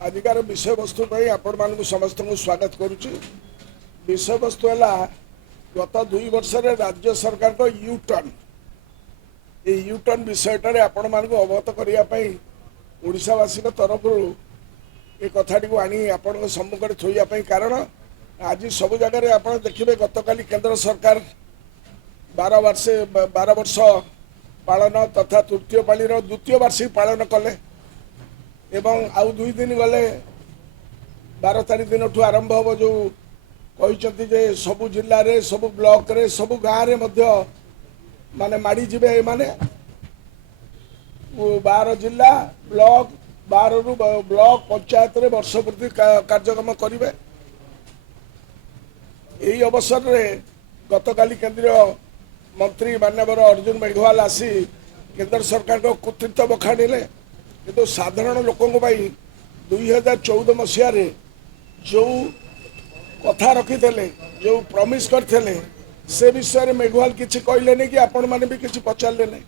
आजिकार विषय वस्तु आपण मानक समस्त को स्वागत करुच्ची। विषय वस्तु है गत 2 वर्ष राज्य सरकार को यूटर्न ये यूटर्न विषयटार आपण मानक अवगत करने ओडावासी तरफ ये कथाटी को आनी आपण सम्मुख में थोड़ा कारण आज सब जगह आप देखिए गतकाली केंद्र सरकार 12 वर्ष पालन तथा तृतीय पालीर द्वितीय वार्षिक पालन कले एवं आउ 2 दिन गले 12 तारीख दिन ठू आरंभ हम जो कहते जे सबु जिले में सबु ब्लॉक रे सबु गाँव रे मध्य माने माड़ी जीवे माने 12 जिला ब्लॉक 12 रु ब्लॉक पंचायत रे वर्षपूर्ति कार्यक्रम करेंगे। यही अवसर में गतकाली केंद्रीय मंत्री माननीय अर्जुन मेघवाल आसी केंद्र सरकार को कृतित्व बखाणिले किंतु साधारण लोकों 2014 मसीह जो कथा रखी जो प्रमिश करते से विषय में मेघवाल किसी कहले नहीं कि आपण मैंने भी किसी पचारे नहीं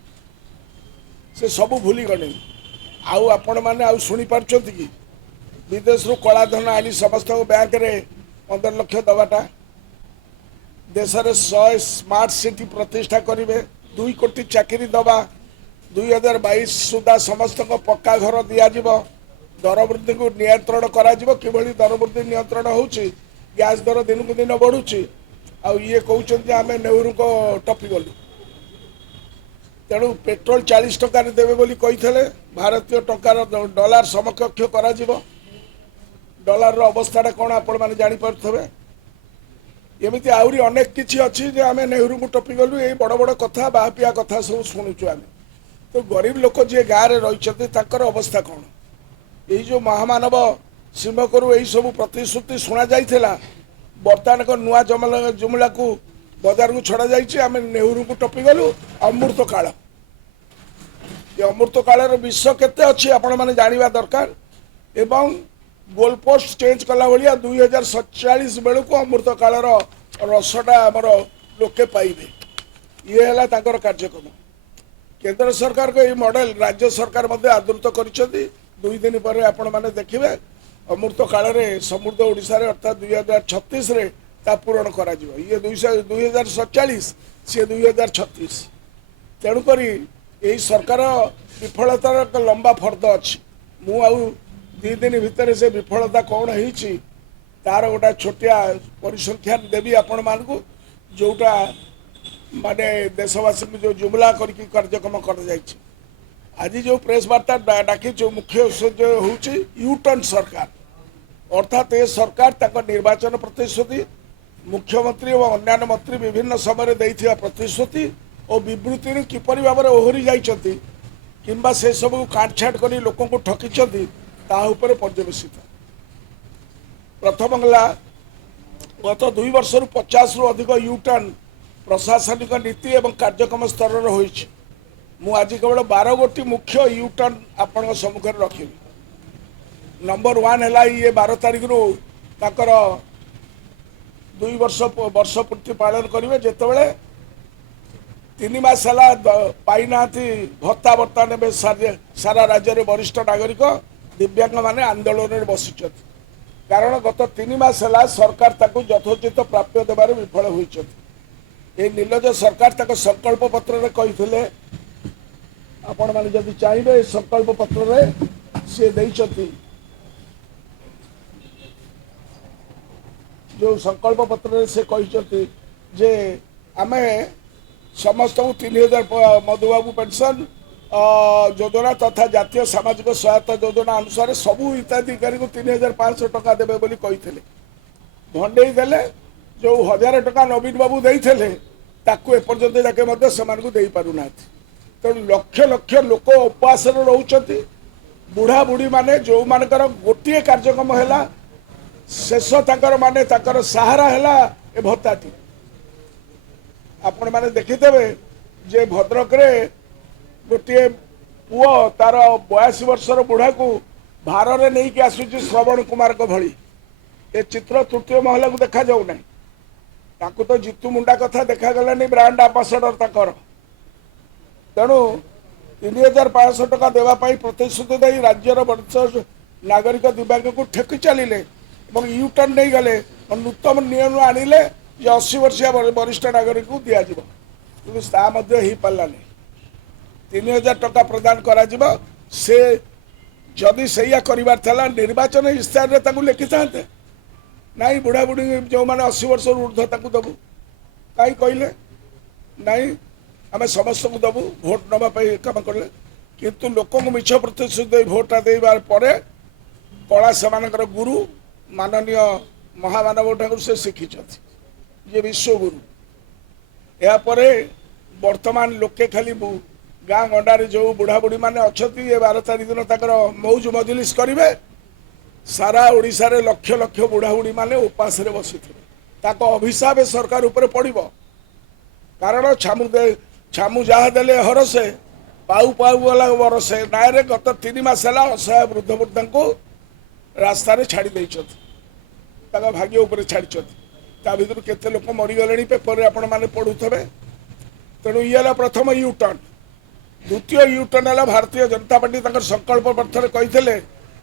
से सब भूली गले आउ आपण मैंने आउ शुणी पार्टी कि विदेश रु कलाधन आनी समस्त बैंक रे 15 लाख दवाटा देश में 100 स्मार्ट सिटी प्रतिष्ठा करेंगे 2 कोटी चाकरी दबा 2022 सुधा समस्त को पक्का घर दिज्व दरवृद्धि को नियंत्रण करा किभली दरवृद्धि नियंत्रण होची गैस दर दिन को दिन बढ़ुची आउ ये कहते आम नेहरू को टपी गलु तेणु पेट्रोल 40 टकर देवे बोली कही भारतीय टंकार डॉलर समकक्ष करा डॉलर अवस्था कौन आपण मैंने जापे एमती आहरी अनेक किसी अच्छी आम नेहरू को टपी गलु ये बड़ बड़ कथा बापिया कथा सब शुणुचु आम तो गरीब लोक जी गाँव में रही अवस्था कौन यही जो महामानव सिंहकरू यही सब प्रतिश्रुति शुणा जाइथिला बर्तमान को नुआ जुमला को बजार को छड़ा जाइए आम नेहरू को टपी गलु अमृत काल ये अमृत कालर विश्व केते अच्छी आपण माने जानिबा दरकार एवं गोलपोस्ट चेंज कला भाया 2047 बेलू को अमृत कालर रसटा आमर लोके पाइबे ये है कार्यक्रम केंद्र सरकार को ये मॉडल राज्य सरकार मध्य आदृत कर 2 दिन पर आपण माने देखिबे अमृत काल रे समृद्ध ओडिशा रे अर्थात 2036 रे ता पूरण करा जिवो ये 2047 से 2036 तेणु करी यही सरकार विफलतार एक लंबा फर्द अच्छी मु आउ 2 दिन भितर से विफलता कौन होईची तार गोटा छोटिया परिसंख्यान देवी आपण मानकू जोटा माने देशवासी को जो जुमला करके कार्यक्रम कर जाइए आज जो प्रेस वार्ता डाकी जो मुख्य उद्देश्य हूँ यूटर्न सरकार अर्थात ये सरकार तक निर्वाचन प्रतिश्रुति मुख्यमंत्री और अन्य मंत्री विभिन्न समय देइथिया प्रतिश्रुति और विवृत्ति किपरि भाव में ओहरी जाइछंती किंबा से सब काटछाट कर लोक को ठकी पर्यवेसित प्रथम गला गत 2 वर्ष 50 रु अधिक यूटर्न प्रशासनिक नीति एवं कार्यक्रम स्तर रही मु आज केवल 12 गोटी मुख्य यूटर्न आपण सम्मुख रखी नंबर 1 है ये 12 तारीख रु ताकर 2 वर्ष पूर्ति पालन करेंगे जितेबले 3 मास पाई ना भत्ता बर्तमान सारा राज्य में वरिष्ठ नागरिक दिव्यांग माने आंदोलन में बसी कारण गत 3 मास सरकार ताकू यथोचित प्राप्य देवार विफल होती ये निर्लज सरकार तक संकल्प पत्र कही आपण माने जदि चाहिए संकल्प पत्र से देइछथि जो संकल्प पत्र से कही जे आमे समस्त 3000 मधुबाबू पेंशन योजना तथा जातीय सामाजिक सहायता योजना अनुसार सबू हिताधिकारी को 3500 टका देवे बोली कही भंडे देले जो 1000 टका नवीन बाबू देते ताकू एपर्यंत जाके से पारना तेणु लक्ष लक्ष लोक उपवास रोचती बुढ़ा बुढ़ी माने जो मानकर गोटे कार्यक्रम है शेष तकर माने तकर सहारा है ए भत्ताटी आपण माने देखिथे जे भद्रक रे गोटे पुओ तार 82 वर्षर बुढ़ा को भार रे नहीं कि आसुची श्रवण कुमार को भली ए चित्र तृतीय महला को देखा जाऊ ना ताकू तो जीतू मुंडा कथा देखा गलानी ब्रांड आंबासाडर ताकर तेणु 3500 टका देवाई प्रतिश्रुति दे राज्यर नागरिक दिव्यांग को ठेकी चलिले यू टर्न नहीं गले नूतन नियम आनिले 80 वर्षीय वरिष्ठ नागरिक को दि जाव कि हो पारानी 3000 टका प्रदान करा से जदि से करार निर्वाचन इश्ताहार लिखि था नाई बुढ़ा बुढ़ी जो मैंने 80 वर्ष ऊर्ध्व दबू कहीं कहले नाई आम समस्त को दबू भोट नापी कम कले किंतु लोक मिछ प्रतिश्रुति भोटा देवार पर कला से गुरु माननीय महामानव ठाकुर से शिखी ये विश्वगुरु यापर वर्तमान लोके खाली गाँ गंडारे जो बुढ़ा बुढ़ी मैंने अच्छा 12 तारीख दिन तक मौज मजलिस करेंगे सारा ओडिशा रे लक्ष लक्ष बुढ़ा बुढ़ी मैंने उपास बसी थे अभिशाप सरकार उपर पड़ कारण छामु जहाँ देले हरसे पाऊ पाऊ वाला बरसे नायरे गत 3 मास है असहाय वृद्ध वृद्धा को रास्तार छाड़ी भाग्य उपर छाड़ी भर केते लोक मरीगले पेपर आपण मैंने पढ़ुवे तेणु ये प्रथम यू टर्न द्वितीय यू टर्न है भारतीय जनता पार्टी संकल्प पत्र कहते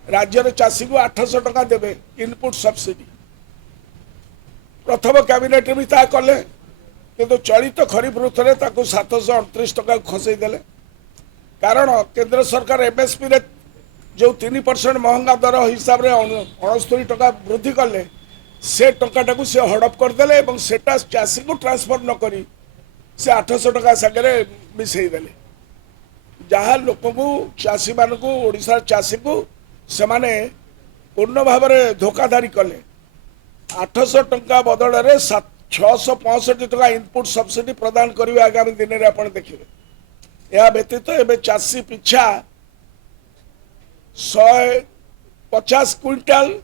राज्य चाषी को 800 टका देवे इनपुट सब्सिडी प्रथम कैबिनेट भी ता कले किंतु चलित खरीफ ऋतु में 738 टका खसईदे कारण केंद्र सरकार एमएसपी रे जो 3% महंगा दर हिसाब से 69 टका वृद्धि कले से टकाटा को से हड़प करदे सेटा चाषी को ट्रांसफर न करी से 800 टका सागर मिसईदे जहाँ लोक को चाषी मान को ओडिशा चाषी को से माने पूर्ण भाव में धोखाधारी कले 800 टका बदल में 665 टका इनपुट सब्सिडी प्रदान करेंगे आगामी दिन में आप देखिए यह व्यतीत एवं चाषी पिछा 150 क्विंटाल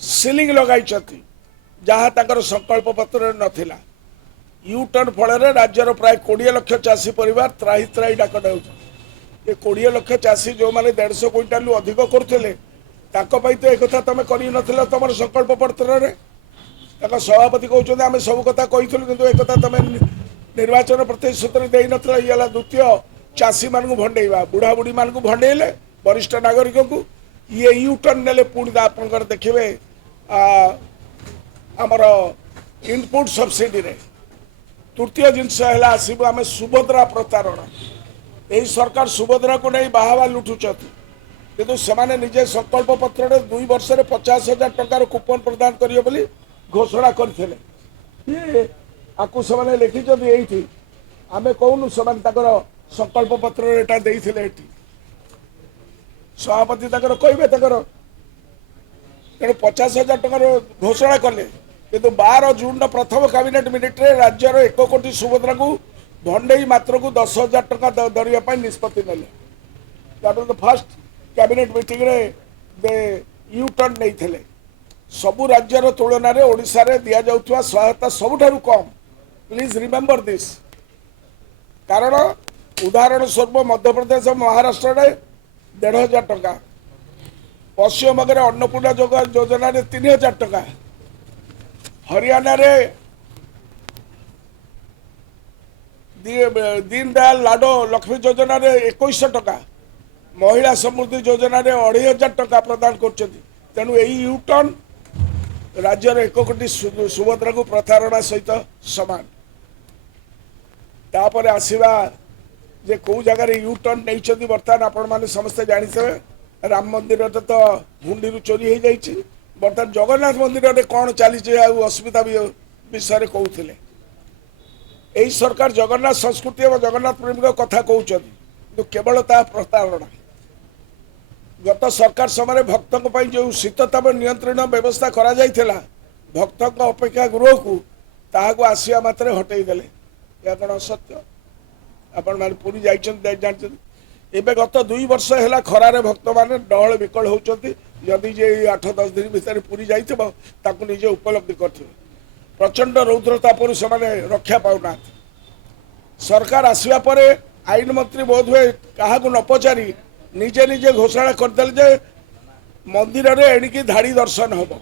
सिलिंग लगाई जहाँ तक संकल्प पत्र नथिला यू टर्न फल राज्यर प्राय 20 लाख चाषी परिवार त्राही त्राही डाक डाउ 20 लाख चाषी जो मैंने 150 क्विंटाल अधिक करुले तो एक तुम कर तुम संकल्प पत्र सभापति कहते आम सब कथा कहूँ कि एक तुम निर्वाचन प्रतिश्रुति दे ना ये द्वितीय चाषी मान भंडेवा बुढ़ा बुढ़ी मान भंडेले वरिष्ठ नागरिक को ये यू टर्न ने पुणी आप देखिए आमर इनपुट सब्सिडी रे तृतीय जिनस आसबू आम सुभद्रा प्रतारणा यही सरकार सुभद्रा को नहीं बाहावा लुटुंट किंतु से निजे संकल्प पत्र 2 वर्ष 50,000 टंकार कूपन प्रदान करेंगे घोषणा करते आपको से लिखिं ये आम कहूँ से संकल्प पत्र एटा देते सभापति कहे तेणु 50,000 टंकार घोषणा कले किंतु 12 जून प्रथम कैबिनेट मिनिट्रे राज्यर 1 कोटी सुभद्रा को भंडई मात्र को 10,000 टंका दरिया निष्पत्ति ने फर्स्ट कैबिनेट मीटिंग रे दे यू टर्न नहीं सबु राज्यर तुलन में ओडिशा रे दिया जाउथुवा सहायता सबुठारु कम प्लीज रिमेंबर दिस कारण उदाहरण स्वरूप मध्य प्रदेश महाराष्ट्र रे 1,500 टका पश्चिम बंग अन्नपूर्णा योजना 3,000 टका हरियाणा रे दीनदयाल लाडो लक्ष्मी योजना 2100 टका महिला समृद्धि योजना 2,500 टका प्रदान कर तेणु यही यू टर्न राज्यर 1 कोटी सुभद्रा को प्रतारणा सहित समान तापर आसवा जे कौ जगार यू टर्न नहीं बर्तमान आपण मैंने समस्ते जानते राम मंदिर तो हुंडी चोरी हो जाइए बर्तमान जगन्नाथ मंदिर में कौन चली असुविधा विषय कहते यही सरकार जगन्नाथ संस्कृति और जगन्नाथ प्रेमी कथा कहते केवल ता प्रतारणा गत सरकार समय भक्तों जो शीतताप नियंत्रण व्यवस्था करा जाइथिला भक्तों अपेक्षा गृह को ताहाको आसिया मात्रे हटेदेले या कौन असत्य आपण मैंने पूरी जानते एवं गत 2 वर्ष है खरारे भक्त मैंने डहल विकल होती जदि जे 8-10 दिन भितर पूरी जाइए निजे उपलब्धि कर प्रचंड रौद्रतापर से रक्षा पाऊना सरकार आसवा पर आईन मंत्री बोध हुए क्या न पचारि निजे निजे घोषणा करदे मंदिर में एणिकी धाड़ी दर्शन हम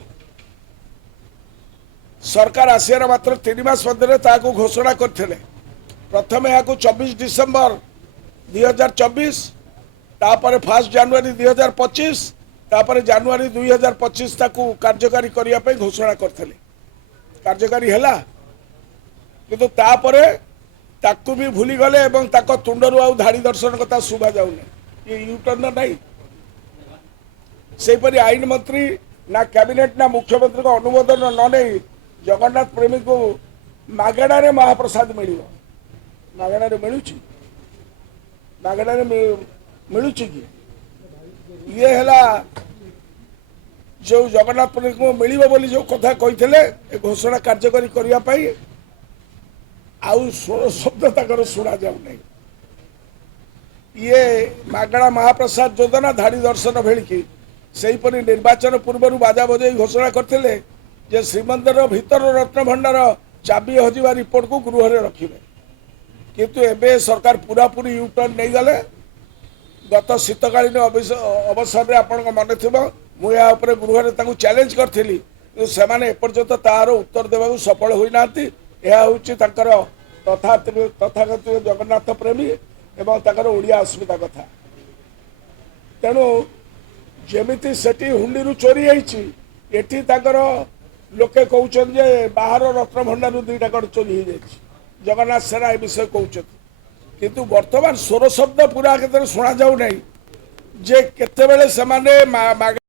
सरकार आसियार मात्र 3 मास मध्य घोषणा करते प्रथम यहाँ 24 डिसेम्बर 2024 तापर 1 जनवरी 2025 तापर जनवरी 2025 ताकू कार्यकारी करने पे घोषणा करते कार्यकारी है किंतु तापरे ताकू भी भूली गले एवं ताको तुंडरू आउ धाड़ी दर्शन कथा शुभा जाऊनी ये यूटर्न नहीं सेपरी आईन मंत्री ना कैबिनेट ना मुख्यमंत्री को अनुमोदन न नहीं जगन्नाथ प्रेमी को मागणारे महाप्रसाद मिल मागणारे मागणारे मिलू कि ये है जो जगन्नाथ प्रेमी को मिल बोली जो कथा कही घोषणा कार्यकारी करने आउ स्वर शब्द तक शुणा जाऊ नहीं ये मागणा महाप्रसाद योजना धाड़ी दर्शन भेड़िकी सेहीपरि निर्वाचन पूर्व बाजा बजाई घोषणा करते जे श्रीमंदिर भीतर रत्न भंडार चाबी हजिवा रिपोर्ट को गृह में रखिए किंतु एबे सरकार पूरा पूरी यूटर्न नहीं गले गत शीतकालीन अवसर में आपण मन थी मुझे गृह में चैलेंज करी एपर्यंत तार उत्तर देवा सफल होना हूँ तथाकथित जगन्नाथ प्रेमी एवं ओडिया अस्मिता कथा तेणु जमीती सेठी हुंडी चोरी एठी लोके कहते बाहर रत्न भंडार दुईटा कड़ चोरी हो जगन्नाथ सेना ए विषय कहते किंतु वर्तमान स्वर शब्द पूरा शुणा जाऊ नहीं जे केते बेले से